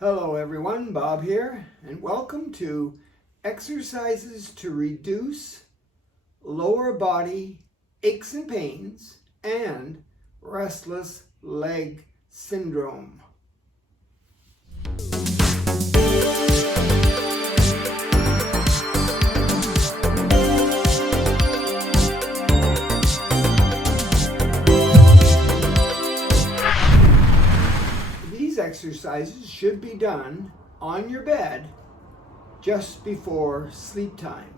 Hello everyone, Bob here, and welcome to exercises to reduce lower body aches and pains and restless leg syndrome. These exercises should be done on your bed just before sleep time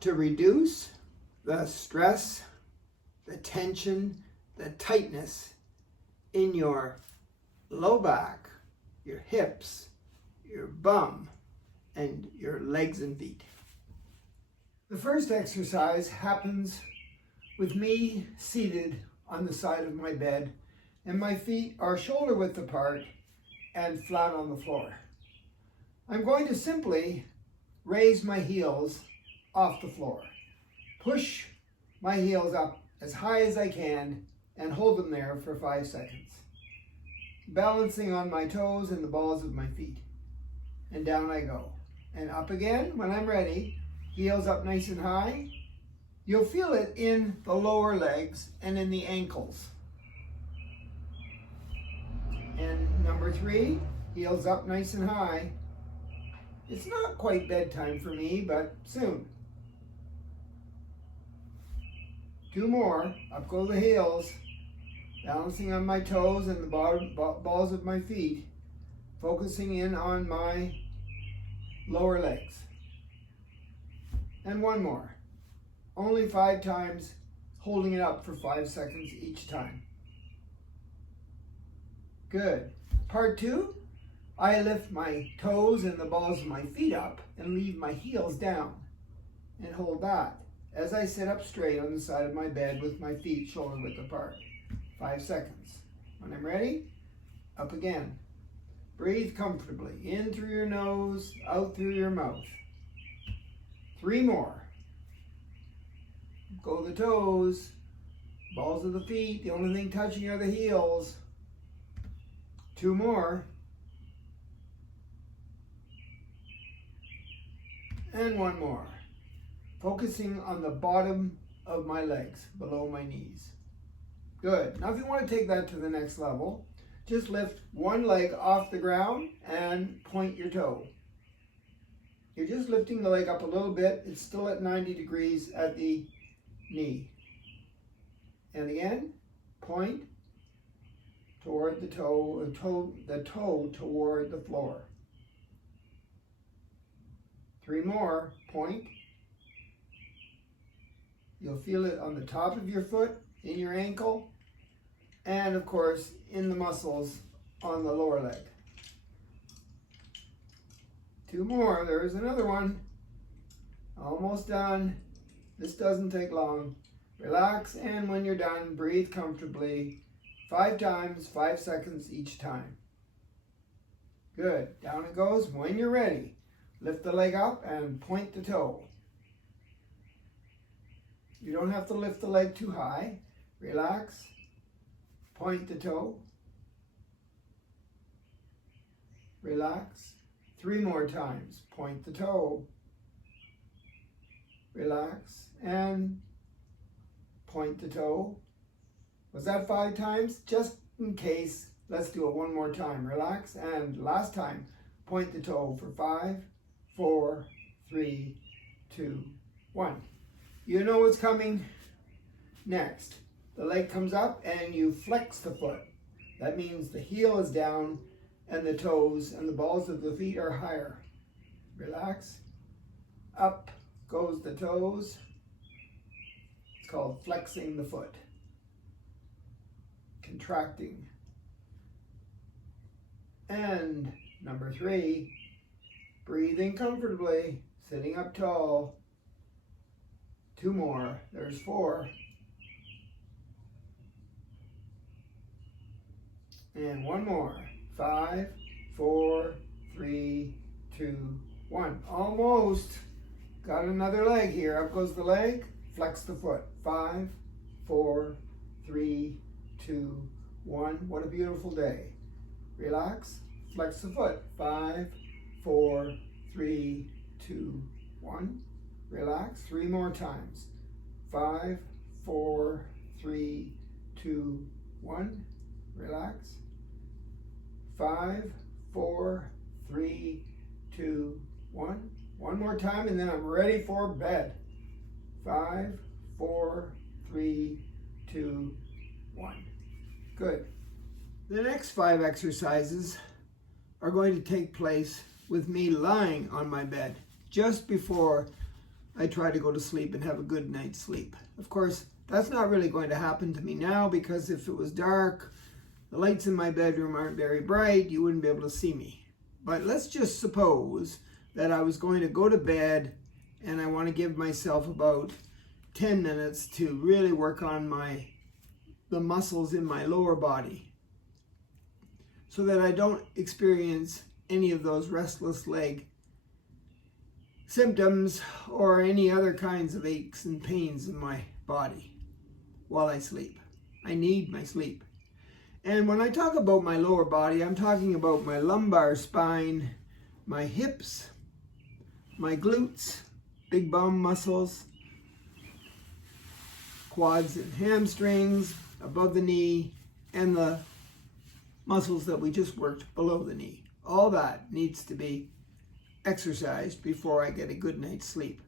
to reduce the stress, the tension, the tightness in your low back, your hips, your bum, and your legs and feet. The first exercise happens with me seated on the side of my bed, and my feet are shoulder width apart and flat on the floor. I'm going to simply raise my heels off the floor. Push my heels up as high as I can and hold them there for 5 seconds. Balancing on my toes and the balls of my feet. And down I go. And up again when I'm ready. Heels up nice and high. You'll feel it in the lower legs and in the ankles. And number 3, heels up nice and high. It's not quite bedtime for me, but soon. 2 more, up go the heels, balancing on my toes and the balls of my feet, focusing in on my lower legs. And 1 more, only 5 times, holding it up for 5 seconds each time. Good. Part 2, I lift my toes and the balls of my feet up and leave my heels down and hold that as I sit up straight on the side of my bed with my feet shoulder width apart. 5 seconds. When I'm ready, up again. Breathe comfortably, in through your nose, out through your mouth. 3 more. Go the toes, balls of the feet, the only thing touching are the heels. 2 more. And 1 more. Focusing on the bottom of my legs, below my knees. Good. Now if you want to take that to the next level, just lift one leg off the ground and point your toe. You're just lifting the leg up a little bit. It's still at 90 degrees at the knee. And again, point toward the toe toward the floor. 3 more, point. You'll feel it on the top of your foot, in your ankle, and of course in the muscles on the lower leg. 2 more, there's another one. Almost done. This doesn't take long. Relax, and when you're done, breathe comfortably. 5 times, 5 seconds each time. Good. Down it goes. When you're ready, lift the leg up and point the toe. You don't have to lift the leg too high. Relax. Point the toe. Relax. 3 more times. Point the toe. Relax. And point the toe. Was that 5 times? Just in case, let's do it 1 more time. Relax, and last time, point the toe for 5, 4, 3, 2, 1. You know what's coming next. The leg comes up and you flex the foot. That means the heel is down and the toes and the balls of the feet are higher. Relax. Up goes the toes. It's called flexing the foot. Contracting. And number 3, breathing comfortably, sitting up tall. 2 more, there's 4. And 1 more, 5, 4, 3, 2, 1. Almost. Got another leg here. Up goes the leg, flex the foot. 5, 4, 3, 2, 1. What a beautiful day. Relax, Flex the foot. 5, 4, 3, 2, 1. Relax. 3 more times. 5, 4, 3, 2, 1. Relax. 5, 4, 3, 2, 1. One more time and then I'm ready for bed. 5, 4, 3, 2, 1. Good. The next 5 exercises are going to take place with me lying on my bed just before I try to go to sleep and have a good night's sleep. Of course, that's not really going to happen to me now because if it was dark, the lights in my bedroom aren't very bright, you wouldn't be able to see me. But let's just suppose that I was going to go to bed and I want to give myself about 10 minutes to really work on the muscles in my lower body so that I don't experience any of those restless leg symptoms or any other kinds of aches and pains in my body while I sleep. I need my sleep. And when I talk about my lower body, I'm talking about my lumbar spine, my hips, my glutes, big bum muscles, quads and hamstrings, above the knee, and the muscles that we just worked below the knee. All that needs to be exercised before I get a good night's sleep.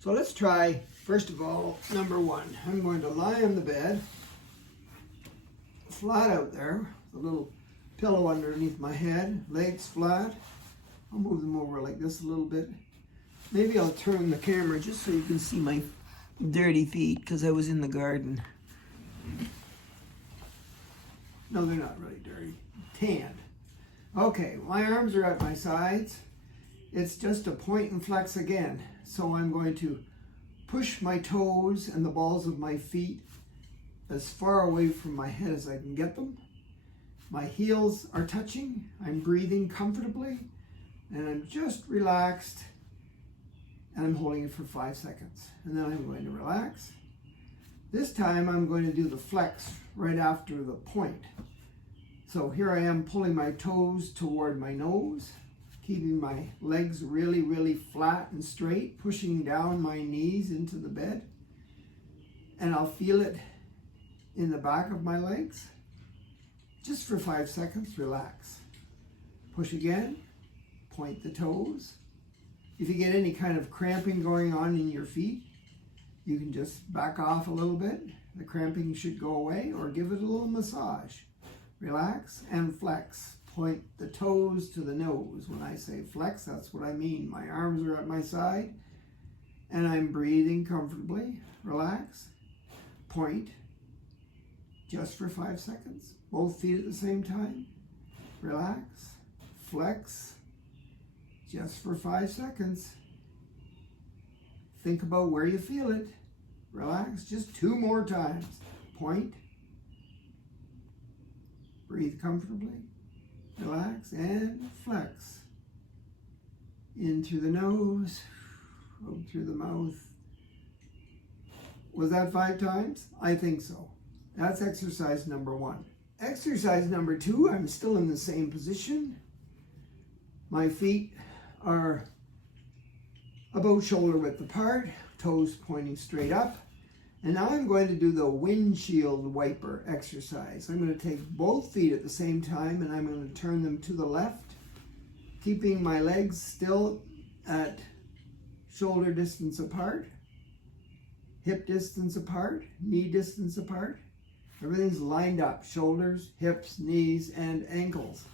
So let's try, first of all, number 1. I'm going to lie on the bed, flat out there, a little pillow underneath my head, legs flat. I'll move them over like this a little bit. Maybe I'll turn the camera just so you can see my dirty feet because I was in the garden. No, they're not really dirty. Tanned. Okay, my arms are at my sides. It's just a point and flex again. So I'm going to push my toes and the balls of my feet as far away from my head as I can get them. My heels are touching. I'm breathing comfortably and I'm just relaxed and I'm holding it for 5 seconds. And then I'm going to relax. This time I'm going to do the flex right after the point. So here I am pulling my toes toward my nose, keeping my legs really, really flat and straight, pushing down my knees into the bed. And I'll feel it in the back of my legs. Just for 5 seconds, relax. Push again, point the toes. If you get any kind of cramping going on in your feet, you can just back off a little bit. The cramping should go away, or give it a little massage. Relax and flex. Point the toes to the nose. When I say flex, that's what I mean. My arms are at my side and I'm breathing comfortably. Relax. Point. Just for 5 seconds. Both feet at the same time. Relax. Flex. Just for 5 seconds. Think about where you feel it. Relax. Just 2 more times. Point. Breathe comfortably. Relax and flex. In through the nose, out through the mouth. Was that 5 times? I think so. That's exercise number 1. Exercise number 2, I'm still in the same position. My feet are about shoulder width apart, toes pointing straight up. And now I'm going to do the windshield wiper exercise. I'm going to take both feet at the same time and I'm going to turn them to the left, keeping my legs still at shoulder distance apart, hip distance apart, knee distance apart. Everything's lined up, shoulders, hips, knees, and ankles.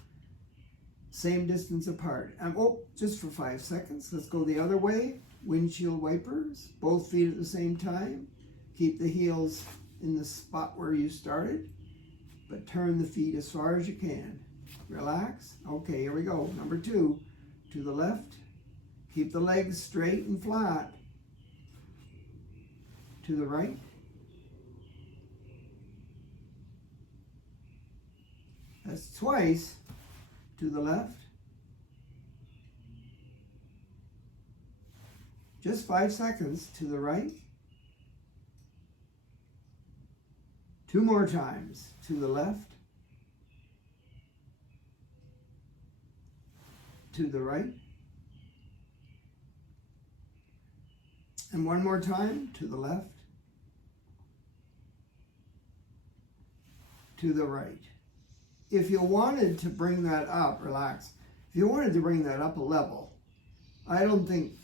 Same distance apart. Just for 5 seconds. Let's go the other way. Windshield wipers, both feet at the same time. Keep the heels in the spot where you started, but turn the feet as far as you can. Relax. Okay, here we go. Number 2, to the left. Keep the legs straight and flat. To the right. That's twice. To the left. Just 5 seconds. To the right. 2 more times. To the left. to the right. And one more time, to the left, to the right. If you wanted to bring that up, relax. If you wanted to bring that up a level, I don't think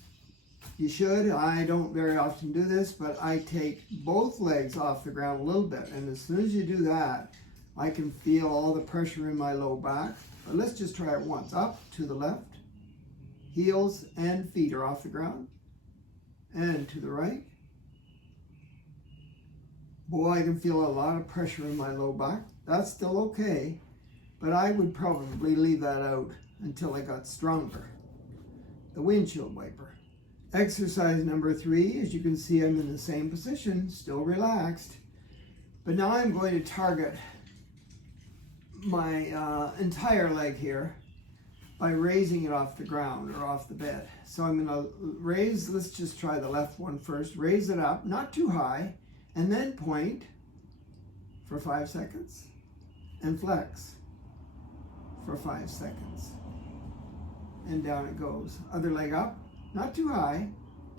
you should. I don't very often do this, but I take both legs off the ground a little bit. And as soon as you do that, I can feel all the pressure in my low back. But let's just try it once. Up, to the left. Heels and feet are off the ground. And to the right. Boy, I can feel a lot of pressure in my low back. That's still okay, but I would probably leave that out until I got stronger. The windshield wiper. Exercise number 3, as you can see, I'm in the same position, still relaxed. But now I'm going to target my entire leg here by raising it off the ground or off the bed. So I'm going to raise, let's just try the left one first. Raise it up, not too high, and then point for 5 seconds and flex for 5 seconds. And down it goes. Other leg up, not too high.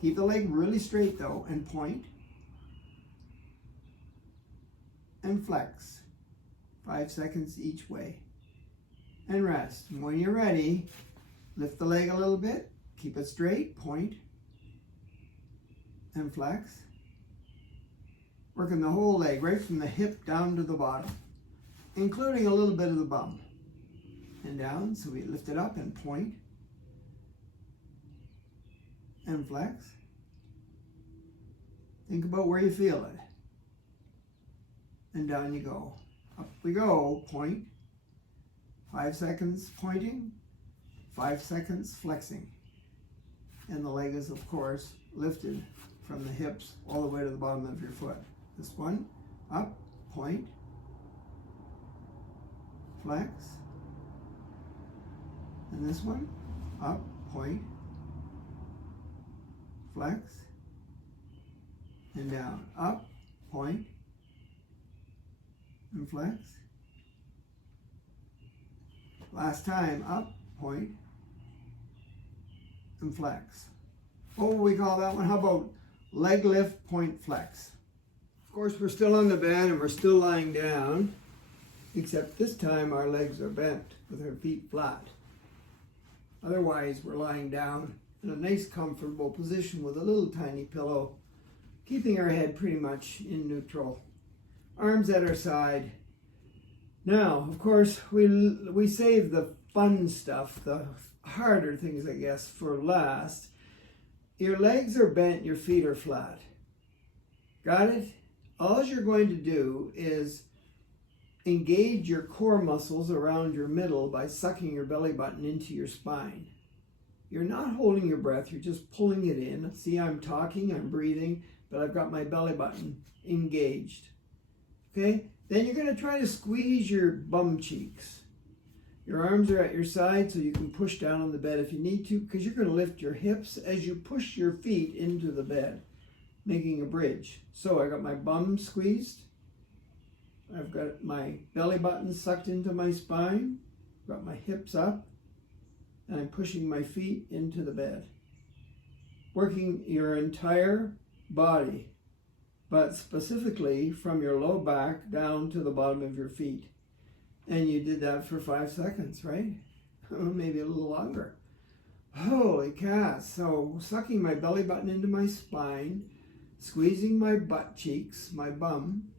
Keep the leg really straight though, and point and flex. 5 seconds each way. And rest. And when you're ready, lift the leg a little bit, keep it straight, point, and flex. Working the whole leg, right from the hip down to the bottom, including a little bit of the bum. And down, so we lift it up and point, and flex. Think about where you feel it. And down you go. Up we go, point. 5 seconds pointing, 5 seconds flexing. And the leg is, of course, lifted from the hips all the way to the bottom of your foot. This one, up, point, flex. And this one, up, point, flex. And down, up, point, and flex. Last time, up, point, and flex. What will we call that one? How about leg lift, point, flex? Of course, we're still on the bed and we're still lying down, except this time our legs are bent with our feet flat. Otherwise, we're lying down in a nice, comfortable position with a little tiny pillow, keeping our head pretty much in neutral. Arms at our side. Now, of course, we save the fun stuff, the harder things, I guess, for last. Your legs are bent, your feet are flat. Got it? All you're going to do is engage your core muscles around your middle by sucking your belly button into your spine. You're not holding your breath, you're just pulling it in. See, I'm talking, I'm breathing, but I've got my belly button engaged. Okay? Then you're going to try to squeeze your bum cheeks. Your arms are at your side so you can push down on the bed if you need to, because you're going to lift your hips as you push your feet into the bed, making a bridge. So I got my bum squeezed. I've got my belly button sucked into my spine. Got my hips up. And I'm pushing my feet into the bed. Working your entire body, but specifically from your low back down to the bottom of your feet. And you did that for 5 seconds, right? Maybe a little longer. Holy cats. So sucking my belly button into my spine, squeezing my butt cheeks, my bum,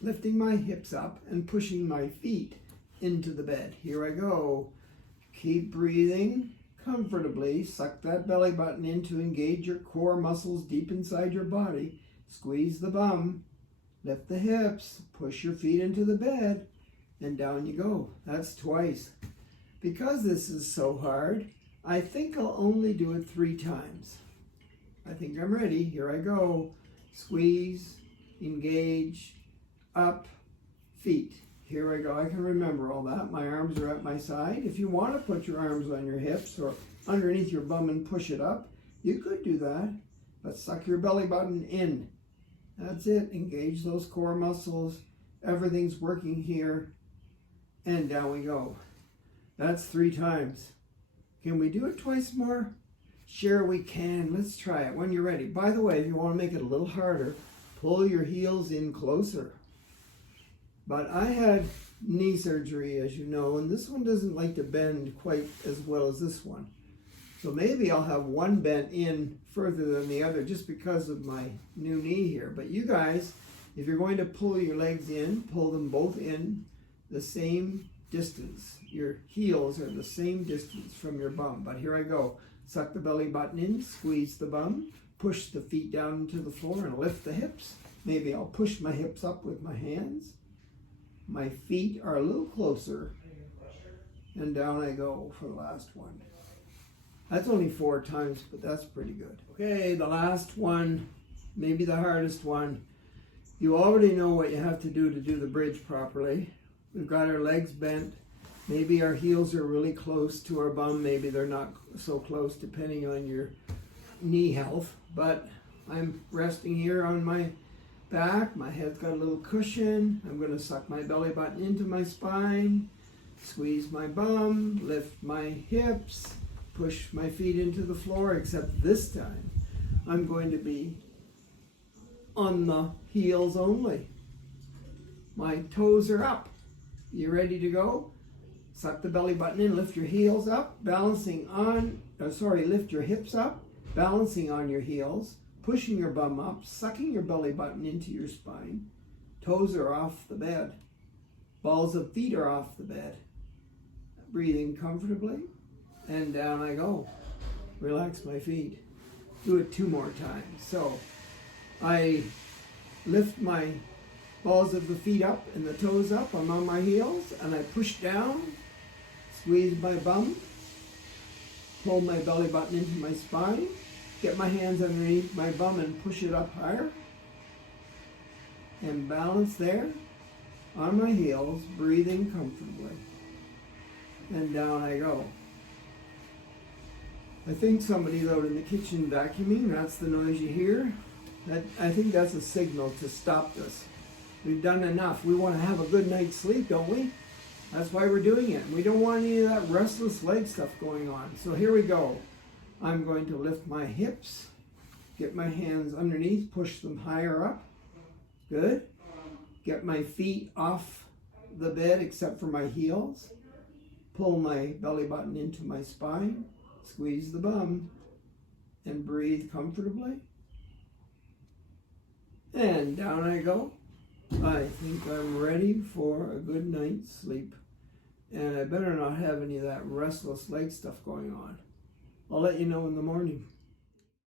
lifting my hips up and pushing my feet into the bed. Here I go. Keep breathing comfortably. Suck that belly button in to engage your core muscles deep inside your body. Squeeze the bum, lift the hips, push your feet into the bed, and down you go. That's twice. Because this is so hard, I think I'll only do it 3 times. I think I'm ready. Here I go. Squeeze, engage, up, feet. Here I go. I can remember all that. My arms are at my side. If you want to put your arms on your hips or underneath your bum and push it up, you could do that. But suck your belly button in. That's it. Engage those core muscles. Everything's working here. And down we go. That's 3 times. Can we do it twice more? Sure we can. Let's try it when you're ready. By the way, if you want to make it a little harder, pull your heels in closer. But I had knee surgery, as you know, and this one doesn't like to bend quite as well as this one. So maybe I'll have one bent in further than the other just because of my new knee here. But you guys, if you're going to pull your legs in, pull them both in the same distance. Your heels are the same distance from your bum. But here I go. Suck the belly button in, squeeze the bum, push the feet down into the floor and lift the hips. Maybe I'll push my hips up with my hands. My feet are a little closer. And down I go for the last one. That's only 4 times, but that's pretty good. Okay, the last one, maybe the hardest one. You already know what you have to do the bridge properly. We've got our legs bent. Maybe our heels are really close to our bum. Maybe they're not so close, depending on your knee health. But I'm resting here on my back. My head's got a little cushion. I'm going to suck my belly button into my spine, squeeze my bum, lift my hips, push my feet into the floor, except this time I'm going to be on the heels only. My toes are up. You ready to go? Suck the belly button in, lift your heels up, balancing on, lift your hips up, balancing on your heels, pushing your bum up, sucking your belly button into your spine. Toes are off the bed. Balls of feet are off the bed. Breathing comfortably. And down I go. Relax my feet. Do it 2 more times. So I lift my balls of the feet up and the toes up. I'm on my heels and I push down, squeeze my bum, pull my belly button into my spine, get my hands underneath my bum and push it up higher. And balance there on my heels, breathing comfortably. And down I go. I think somebody's out in the kitchen vacuuming. That's the noise you hear. I think that's a signal to stop this. We've done enough. We want to have a good night's sleep, don't we? That's why we're doing it. We don't want any of that restless leg stuff going on. So here we go. I'm going to lift my hips, get my hands underneath, push them higher up. Good. Get my feet off the bed except for my heels. Pull my belly button into my spine. Squeeze the bum and breathe comfortably. And down I go. I think I'm ready for a good night's sleep. And I better not have any of that restless leg stuff going on. I'll let you know in the morning.